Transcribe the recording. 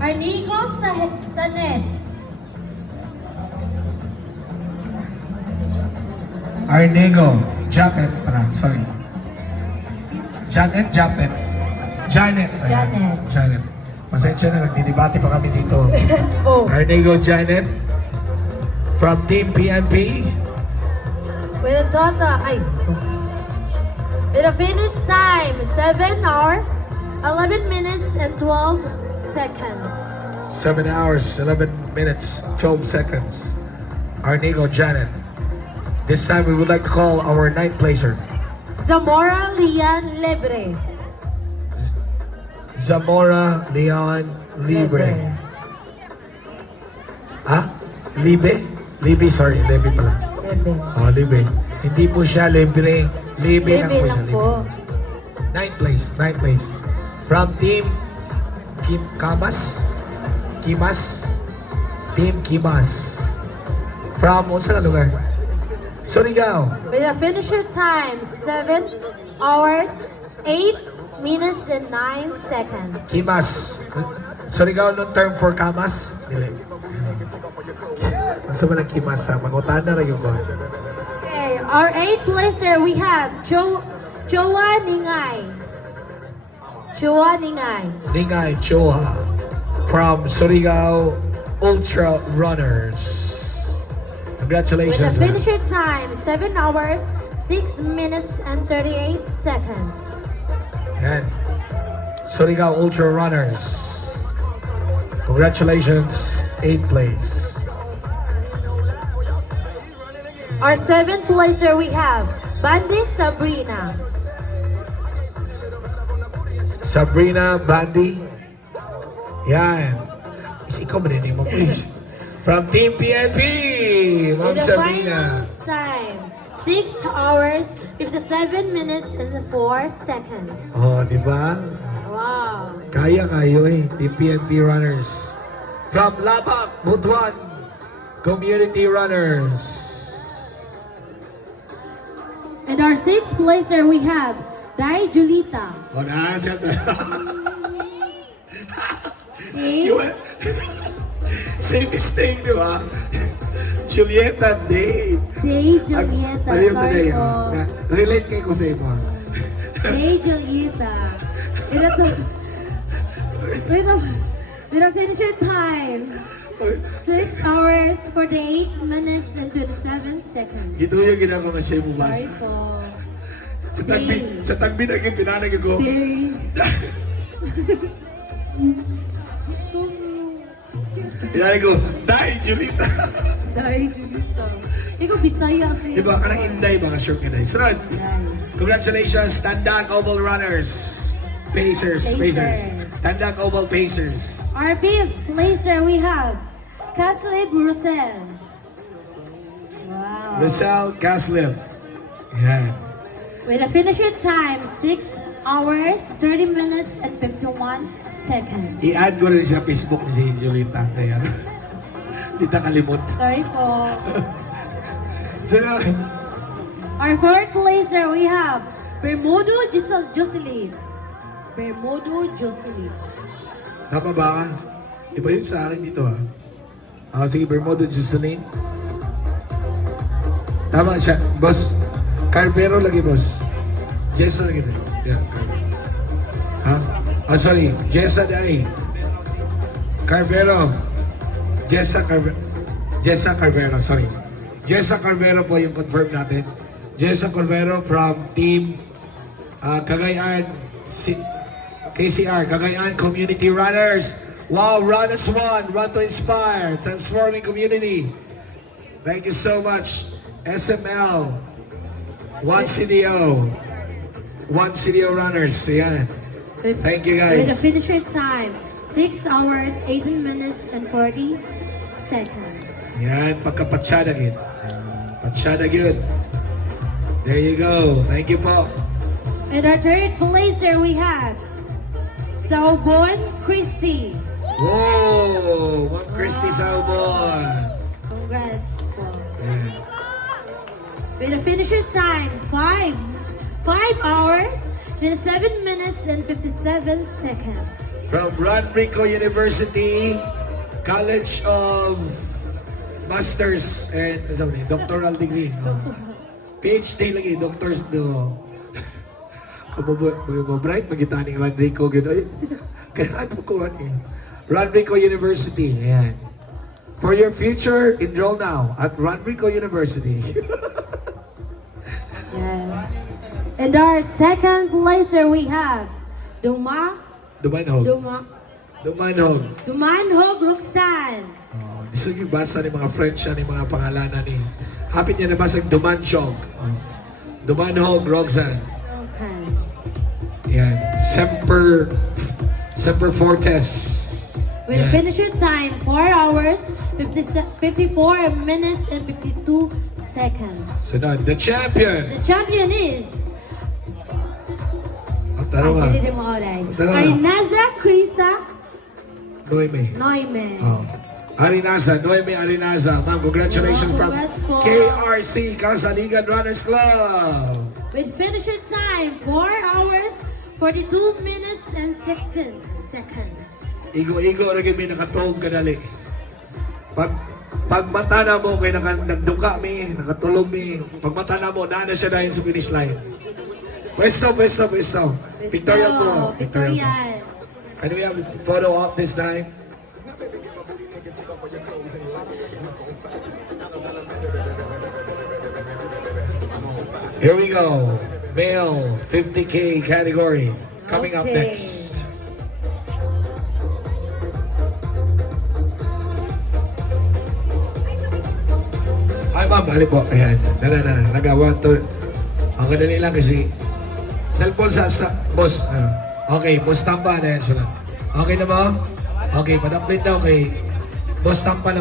Arnigo Sanet. Arnego, Japet pala, sorry. Janet. Janet. Ayan. Janet. Janet. Pasensya na, nagdidibati pa kami dito. Yes po. Arnego Janet from Team PNP. With a with a finish time, 7 hours, 11 minutes and 12 seconds. 7 hours, 11 minutes, 12 seconds. Arnego Janet. This time we would like to call our ninth placer. Zamora Lian Libre. Zamora Leon Libre. Ah? Libe? Libe, sorry. Libe pala. Libre. Oh, Libe. Hindi po siya libre. Libe lang po Libre siya. lang po. Ninth place. From Team Team Kimas. From, saan na lugar? Surigao. With a finisher time, 7 hours, 8 minutes and 9 seconds. Kimas. Surigao nung term for Kamas? Dili. Masa ba ng Kimas ha? Mangutan na rin yung ba? Okay, our 8th placer, we have Choa Ningay. Choa Ningay. Ningay Choha. From Surigao Ultra Runners. With a Congratulations. finisher time, 7 hours, 6 minutes and 38 seconds. Yan. Surigao Ultra Runners. Congratulations. 8th place. Our 7th placer, we have Bandi Sabrina. Sabrina Bandi. Yan. Ikaw ba rin mo, please? From Team PNP, Ma'am With a Sabrina. final time, 6 hours, 57 minutes and 4 seconds. Oh, di ba? Wow. Kaya kayo eh, Team PNP Runners. From Labak, Butuan, Community Runners. And our 6th placer, we have Dai Julita. O na, dyan. Okay? Same mistake, di ba? Julieta Day. Dai Julieta. Ano yung Sorry Day? po. Relate kay ko sa imo. Dai Julieta. With a finisher time, 6 hours, 48 minutes and 27 seconds. Ito yung ginagawa ko siya mo basa. Sorry po. Sa tagbi na yung pinanag ko. Dai. Pinanag ko, Day, Julita. Dai Julita. Ikaw, Bisaya siya. Di ba, kanang Inday, mga sure ka na. Sunod. Congratulations, Tandak Oval Runners. Pacers. Tandak Oval Pacers. Our 5th placer, we have Kaslib Russell. Wow. Rizal Kaslib. Yan. With a finisher time, 6 hours, 30 minutes, and 51 seconds. I-add ko rin sa Facebook ni si Julita. Kaya, hindi ta kalimot. Sorry po. Sunod. Our 4th placer, we have Bermudo Jocelyn. Bermudo Jocelyn. Tama ba ka? Iba yun sa akin dito ha. Sige, Bermudo Jocelyn. Tama siya. Boss, Carvero lagi, boss. Jessa lagi din. Yeah, ha? Sorry. Jessa Day. Carvero. Jessa Carvero, sorry. Jessa Carvero po yung confirm natin. Jessa Carvero from Team Cagayan KCR, Cagayan Community Runners. Wow, run as one, run to inspire, transforming community. Thank you so much. SML, One CDO Runners. Yan. Thank you guys. With a finisher time, 6 hours, 18 minutes, and 40 seconds. Yan, pagkapatsyada yun. Patsyada yun. There you go. Thank you po. And our 3rd placer, we have Saubon Christie. Whoa! Ma'am Christy Salbon. Congrats po. Yan. With a finisher time, 5 hours, 27 minutes, and 57 seconds. from Rodrigo University, College of Masters and doctoral degree. PhD lagi, doctors do. Kamu bright magitaning Rodrigo ganoy. Kaya ano ko Rodrigo University. Ayan. For your future, enroll now at Rodrigo University. Yes. And our second placer we have Dumanhog. Dumanhog Roxanne. Oh, gusto niyo basa ni mga French ni mga pangalanan ni. Hapit niya nabasa Dumanhog. Dumanhog Roxanne. Okay. Yan. Semper Fortes. With Yan. finisher time 4 hours, 54 minutes and 52 seconds. Sunod, the champion. The champion is Taro nga. Hindi mo alright. Tara. Arinaza Krisa Noeme. Noime. Oh. Arinaza, Noeme Arinaza. Ma'am, congratulations from Congrats po. KRC, Kasaligan Runners Club. With finisher time 4 hours, 42 minutes and 16 seconds. Igo-igo rin may nakatulog ka dali. Pag mata na mo, kay nagduka mi, nakatulog mi. Pag mata na mo, nana siya dahil sa finish line. Pwesto. Victoria po. Victoria. And we have a photo op this time. Here we go. Male 50K category. Coming up Okay. next. Ay, ma'am, bali po. Ayan. Nagawa to. Ang kadali lang kasi cellphone sa boss. Okay, boss tampa na yan sila. Okay na ba? Okay, padaplit daw kay boss tampa na.